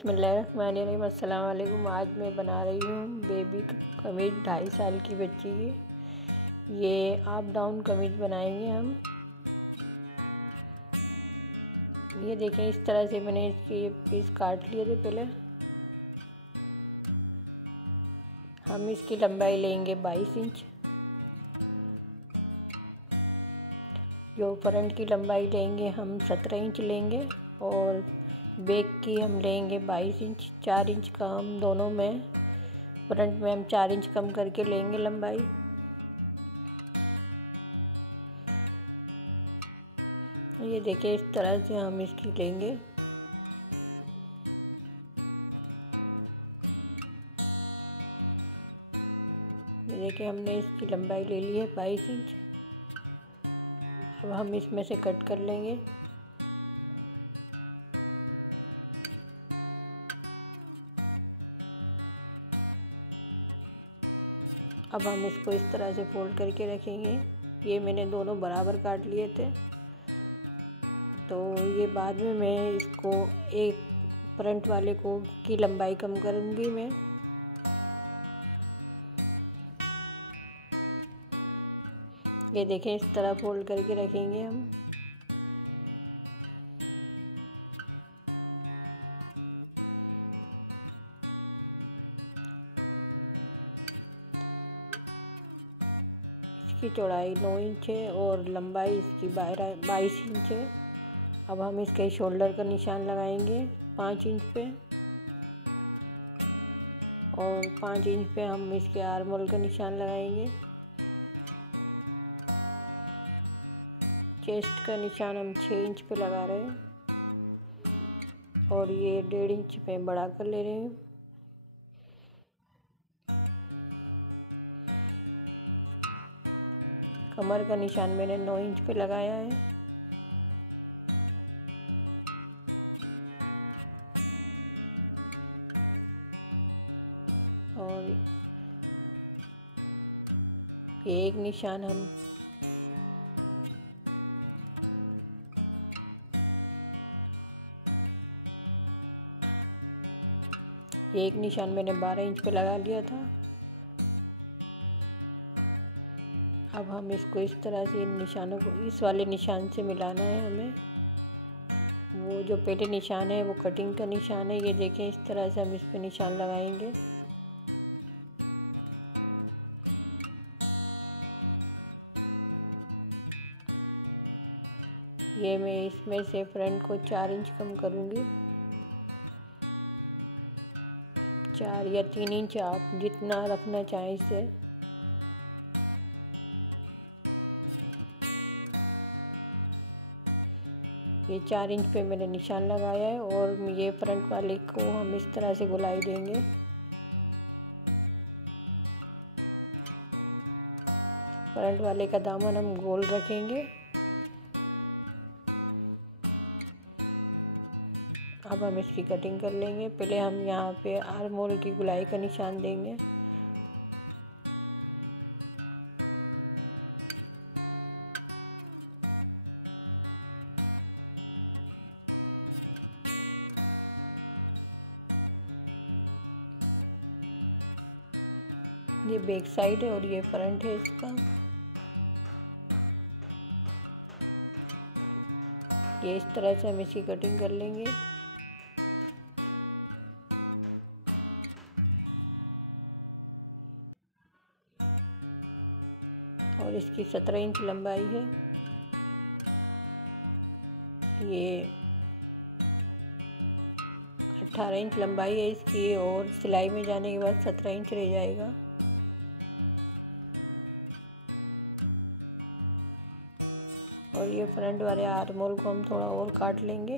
बिस्मिल्लाहिर्रहमानिर्रहीम। अस्सलाम वालेकुम। आज मैं बना रही हूँ बेबी कमीज 2.5 साल की बच्ची की। ये अप डाउन कमीज बनाएंगे हम। ये देखें, इस तरह से मैंने इसके पीस काट लिए थे। पहले हम इसकी लंबाई लेंगे 22 इंच। जो फ्रंट की लंबाई लेंगे हम 17 इंच लेंगे और बैक की हम लेंगे 22 इंच। 4 इंच का हम दोनों में, फ्रंट में हम 4 इंच कम करके लेंगे लंबाई। ये देखिए, इस तरह से हम इसकी लेंगे। ये देखिए, हमने इसकी लंबाई ले ली है 22 इंच। अब हम इसमें से कट कर लेंगे। अब हम इसको इस तरह से फोल्ड करके रखेंगे। ये मैंने दोनों बराबर काट लिए थे, तो ये बाद में मैं इसको एक फ्रंट वाले को की लंबाई कम करूँगी मैं। ये देखें, इस तरह फोल्ड करके रखेंगे हम। इसकी चौड़ाई 9 इंच है और लंबाई इसकी 22 इंच है। अब हम इसके शोल्डर का निशान लगाएंगे 5 इंच पे, और 5 इंच पे हम इसके आर्म होल का निशान लगाएंगे। चेस्ट का निशान हम 6 इंच पे लगा रहे हैं और ये 1.5 इंच पे बढ़ा कर ले रहे हैं। कमर का निशान मैंने 9 इंच पे लगाया है। और ये एक निशान हम मैंने 12 इंच पे लगा लिया था। अब हम इसको इस तरह से इन निशानों को इस वाले निशान से मिलाना है हमें। वो जो पहले निशान है वो कटिंग का निशान है। ये देखें, इस तरह से हम इस पे निशान लगाएंगे। ये मैं इसमें से फ्रंट को 4 इंच कम करूँगी। 4 या 3 इंच, आप जितना रखना चाहें इसे। ये 4 इंच पे मैंने निशान लगाया है और ये फ्रंट वाले को हम इस तरह से गोलाई देंगे। फ्रंट वाले का दामन हम गोल रखेंगे। अब हम इसकी कटिंग कर लेंगे। पहले हम यहाँ पे आर्म होल की गोलाई का निशान देंगे। ये बैक साइड है और ये फ्रंट है इसका। ये इस तरह से हम इसकी कटिंग कर लेंगे। और इसकी 17 इंच लंबाई है। ये 18 इंच लंबाई है इसकी और सिलाई में जाने के बाद 17 इंच रह जाएगा। और ये फ्रंट वाले आर्म होल को हम थोड़ा और काट लेंगे।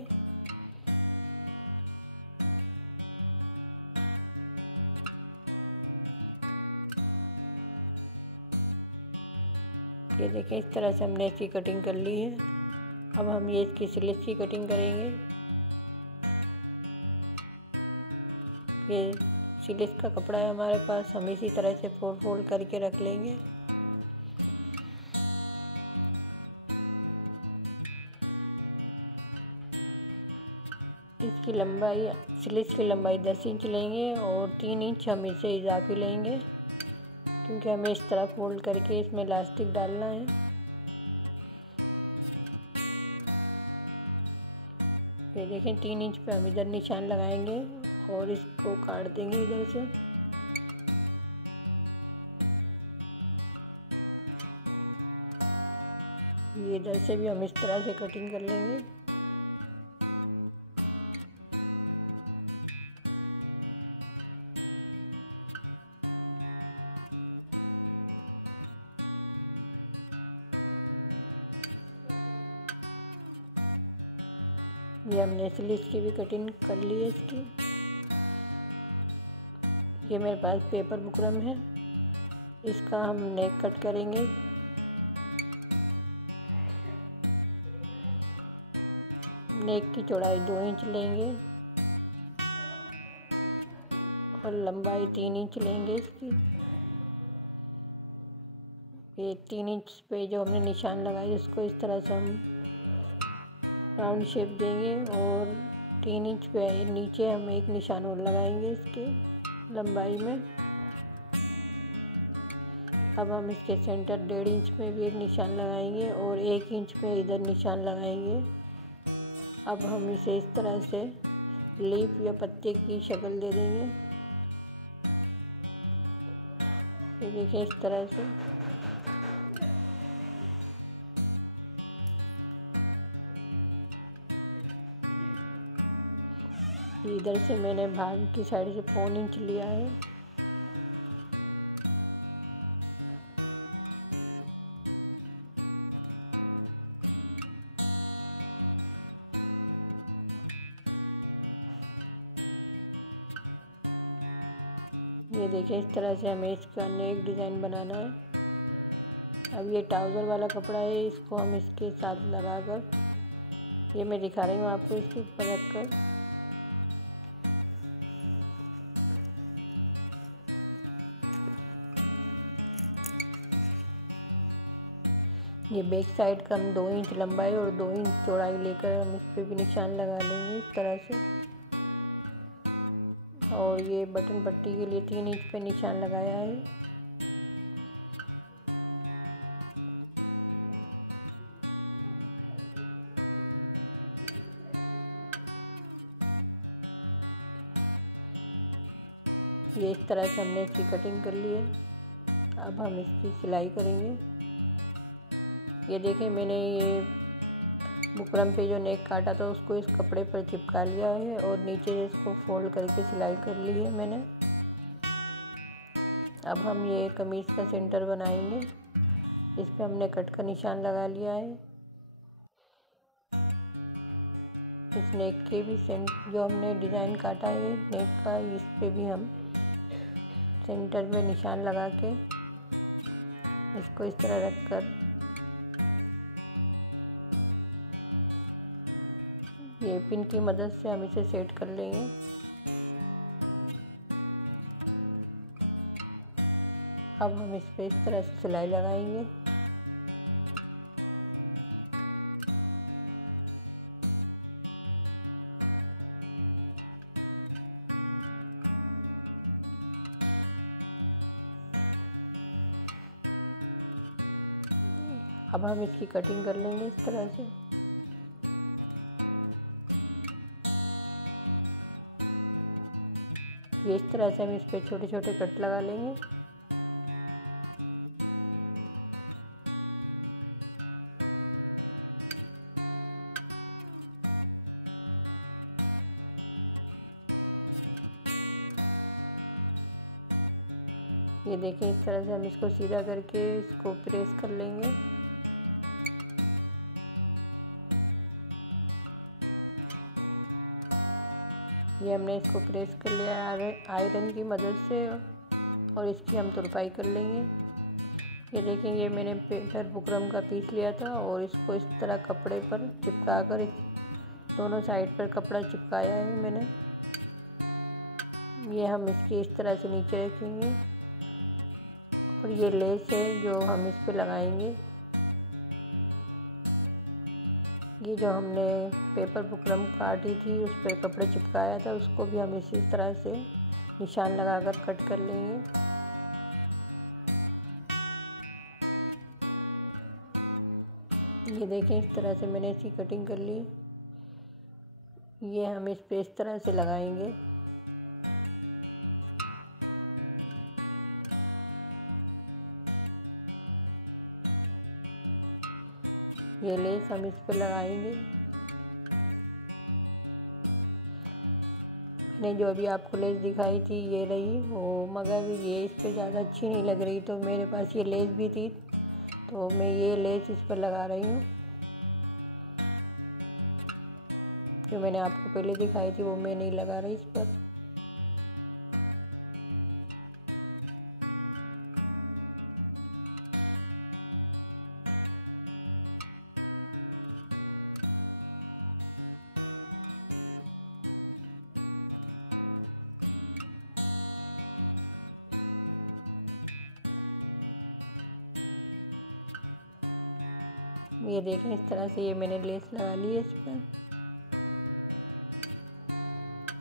ये देखें, इस तरह से हमने इसकी कटिंग कर ली है। अब हम ये इसकी स्लीव्स की कटिंग करेंगे। ये स्लीव्स का कपड़ा है हमारे पास, हम इसी तरह से फोल्ड करके रख लेंगे। इसकी लंबाई, स्लीव्स की लंबाई 10 इंच लेंगे और 3 इंच हम इसे इजाफी लेंगे, क्योंकि हमें इस तरह फोल्ड करके इसमें इलास्टिक डालना है। ये देखें 3 इंच पे हम इधर निशान लगाएंगे और इसको काट देंगे इधर से। ये इधर से भी हम इस तरह से कटिंग कर लेंगे। ये हमने स्लीव्स की भी कटिंग कर ली है इसकी। ये मेरे पास पेपर बुकरम है, इसका हम नेक कट करेंगे। नेक की चौड़ाई 2 इंच लेंगे और लंबाई 3 इंच लेंगे इसकी। ये 3 इंच पे जो हमने निशान लगाई उसको इस तरह से हम राउंड शेप देंगे और 3 इंच पे नीचे हम एक निशान और लगाएंगे इसके लंबाई में। अब हम इसके सेंटर 1.5 इंच में भी एक निशान लगाएंगे और 1 इंच पे इधर निशान लगाएंगे। अब हम इसे इस तरह से लीफ या पत्ते की शक्ल दे देंगे। ये देखिए इस तरह से। इधर से मैंने भाग की साइड से 1.25 इंच लिया है। ये देखिए इस तरह से हमें इसका नेक डिज़ाइन बनाना है। अब ये ट्राउज़र वाला कपड़ा है, इसको हम इसके साथ लगाकर, ये मैं दिखा रही हूँ आपको, इसके ऊपर रखकर ये बैक साइड का हम 2 इंच लंबाई और 2 इंच चौड़ाई लेकर हम इस पे भी निशान लगा लेंगे इस तरह से। और ये बटन पट्टी के लिए 3 इंच पे निशान लगाया है। ये इस तरह से हमने इसकी कटिंग कर ली है। अब हम इसकी सिलाई करेंगे। ये देखें मैंने ये बुकरम पे जो नेक काटा था उसको इस कपड़े पर चिपका लिया है और नीचे इसको फोल्ड करके सिलाई कर ली है मैंने। अब हम ये कमीज़ का सेंटर बनाएंगे। इस पे हमने कट का निशान लगा लिया है। इस नेक के भी जो हमने डिज़ाइन काटा है नेक का, इस पे भी हम सेंटर में निशान लगा के इसको इस तरह रखकर ये पिन की मदद से हम इसे सेट कर लेंगे। अब हम इस पे इस तरह से सिलाई लगाएंगे। अब हम इसकी कटिंग कर लेंगे इस तरह से। ये इस तरह से हम इस पे छोटे छोटे कट लगा लेंगे। ये देखिए इस तरह से हम इसको सीधा करके इसको प्रेस कर लेंगे। ये हमने इसको प्रेस कर लिया आयरन की मदद से और इसकी हम तुरपाई कर लेंगे। ये देखें ये मैंने पेपर बुकरम का पीस लिया था और इसको इस तरह कपड़े पर चिपका कर दोनों साइड पर कपड़ा चिपकाया है मैंने। ये हम इसकी इस तरह से नीचे रखेंगे और ये लेस है जो हम इस पे लगाएंगे। ये जो हमने पेपर बुकरम काटी थी उस पर कपड़े चिपकाया था उसको भी हम इसी तरह से निशान लगाकर कट कर लेंगे। ये देखें इस तरह से मैंने इसकी कटिंग कर ली। ये हम इस पे इस तरह से लगाएंगे। ये लेस हम इस पे लगाएंगे। मैंने जो अभी आपको लेस दिखाई थी ये रही वो, मगर ये इस पे ज़्यादा अच्छी नहीं लग रही, तो मेरे पास ये लेस भी थी तो मैं ये लेस इस पर लगा रही हूँ। जो मैंने आपको पहले दिखाई थी वो मैं नहीं लगा रही इस पर। ये देखें इस तरह से ये मैंने लेस लगा ली है इस पर।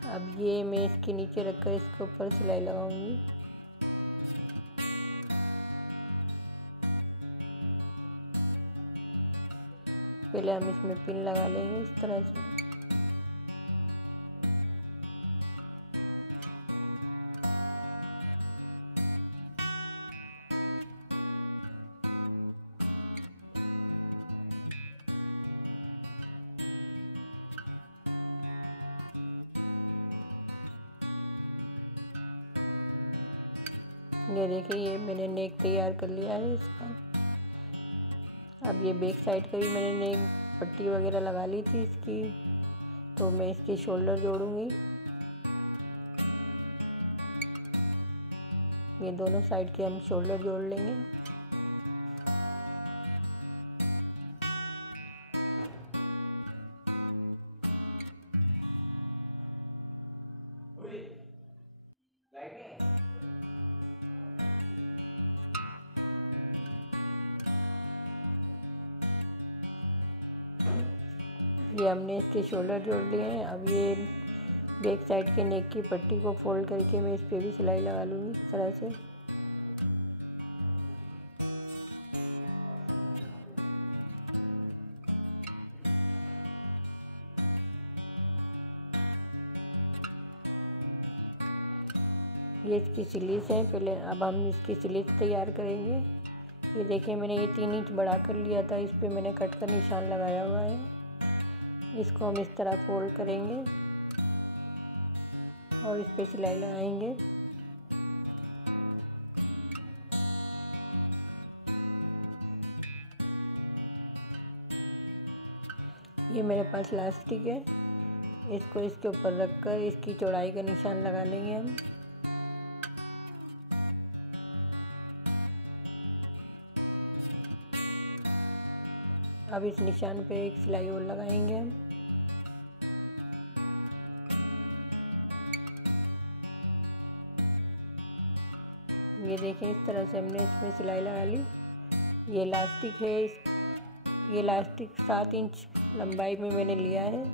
अब ये मैं इसके नीचे रखकर इसके ऊपर सिलाई लगाऊंगी। पहले हम इसमें पिन लगा लेंगे इस तरह से। ये देखिए ये मैंने नेक तैयार कर लिया है इसका। अब ये बैक साइड का भी मैंने नेक पट्टी वगैरह लगा ली थी इसकी, तो मैं इसकी शोल्डर जोड़ूंगी। ये दोनों साइड के हम शोल्डर जोड़ लेंगे। ये हमने इसके शोल्डर जोड़ लिए हैं। अब ये बैक साइड के नेक की पट्टी को फोल्ड करके मैं इस पे भी सिलाई लगा लूँगी इस तरह से। ये इसकी स्लीव्स है। पहले अब हम इसकी स्लीव्स तैयार करेंगे। ये देखिए मैंने ये 3 इंच बढ़ा कर लिया था, इस पे मैंने कट का निशान लगाया हुआ है। इसको हम इस तरह फोल्ड करेंगे और इस पे सिलाई लगाएंगे। ये मेरे पास इलास्टिक है, इसको इसके ऊपर रखकर इसकी चौड़ाई का निशान लगा लेंगे हम। अब इस निशान पे एक सिलाई और लगाएंगे हम। ये देखें इस तरह से हमने इसमें सिलाई लगा ली। ये इलास्टिक है, ये इलास्टिक 7 इंच लंबाई में मैंने लिया है।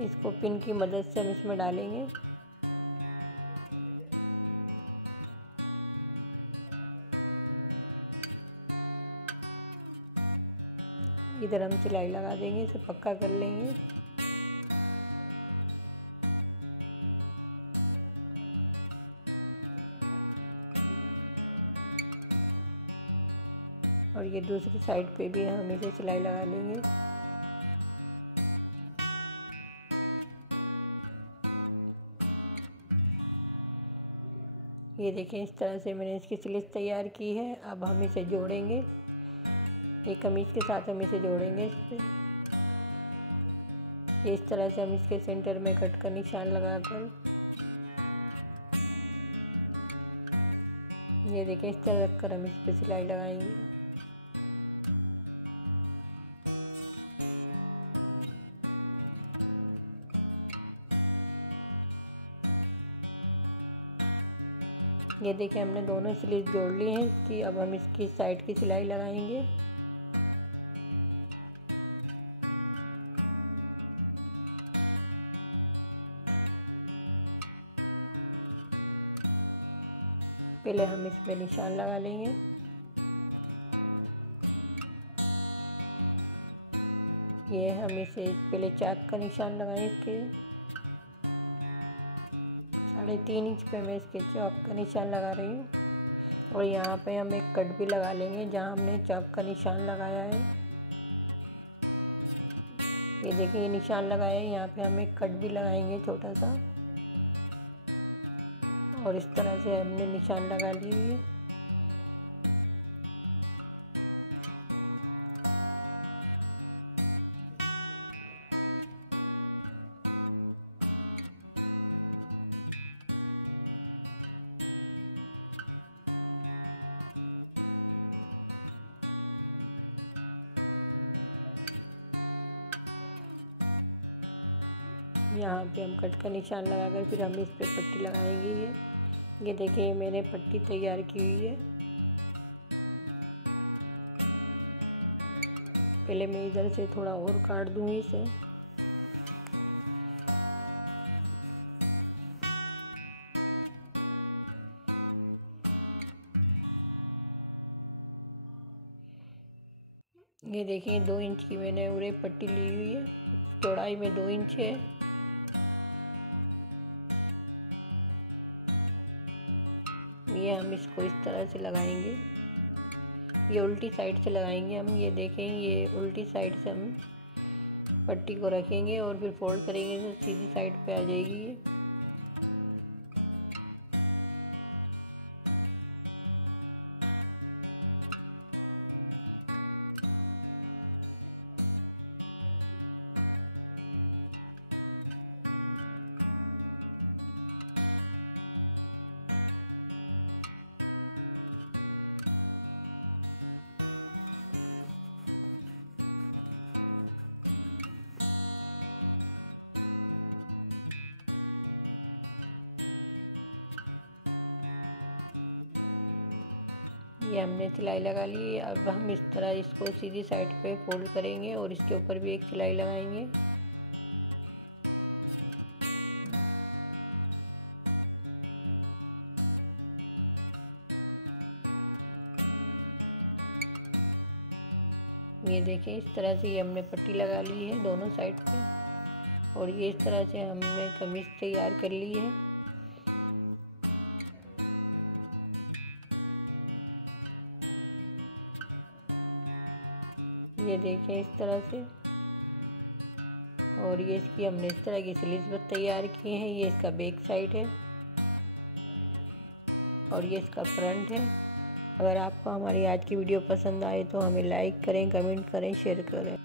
इसको पिन की मदद से हम इसमें डालेंगे। इधर हम सिलाई लगा देंगे, इसे पक्का कर लेंगे। और ये दूसरी साइड पे भी हम इसे सिलाई लगा लेंगे। ये देखें इस तरह से मैंने इसकी स्लीव तैयार की है। अब हम इसे जोड़ेंगे, ये कमीज के साथ हम इसे जोड़ेंगे इस पे। ये इस तरह से हम इसके सेंटर में कट का निशान लगाकर, ये देखें इस तरह रखकर हम इस पे सिलाई लगाएंगे। ये देखिए हमने दोनों स्लीव जोड़ लिए हैं इसकी। अब हम इसकी साइड की सिलाई लगाएंगे। पहले हम इस पे निशान लगा लेंगे। ये हम इसे पहले चाक का निशान लगाएं। इसके 3.5 इंच पे मैं इसके चाक का निशान लगा रही हूँ। और यहाँ पे हम एक कट भी लगा लेंगे जहाँ हमने चाक का निशान लगाया है। ये देखिए, ये निशान लगाया है, यहाँ पे हम एक कट भी लगाएंगे छोटा सा। और इस तरह से हमने निशान लगा लिए है। यहाँ पे हम कट का निशान लगाकर फिर हम इस पे पट्टी लगाएंगे। ये देखिए, मैंने पट्टी तैयार की हुई है। पहले मैं इधर से थोड़ा और काट दूंगी इसे। ये देखिए, 2 इंच की मैंने उरे पट्टी ली हुई है। चौड़ाई में 2 इंच है। ये हम इसको इस तरह से लगाएंगे। ये उल्टी साइड से लगाएंगे हम। ये देखें, ये उल्टी साइड से हम पट्टी को रखेंगे और फिर फोल्ड करेंगे तो सीधी साइड पे आ जाएगी ये। ये हमने सिलाई लगा ली। अब हम इस तरह इसको सीधी साइड पे फोल्ड करेंगे और इसके ऊपर भी एक सिलाई लगाएंगे। ये देखें, इस तरह से ये हमने पट्टी लगा ली है दोनों साइड पे। और ये इस तरह से हमने कमीज तैयार कर ली है। ये देखें, इस तरह से। और ये इसकी हमने इस तरह की स्लीव्स तैयार की हैं। ये इसका बैक साइड है और ये इसका फ्रंट है। अगर आपको हमारी आज की वीडियो पसंद आए तो हमें लाइक करें, कमेंट करें, शेयर करें।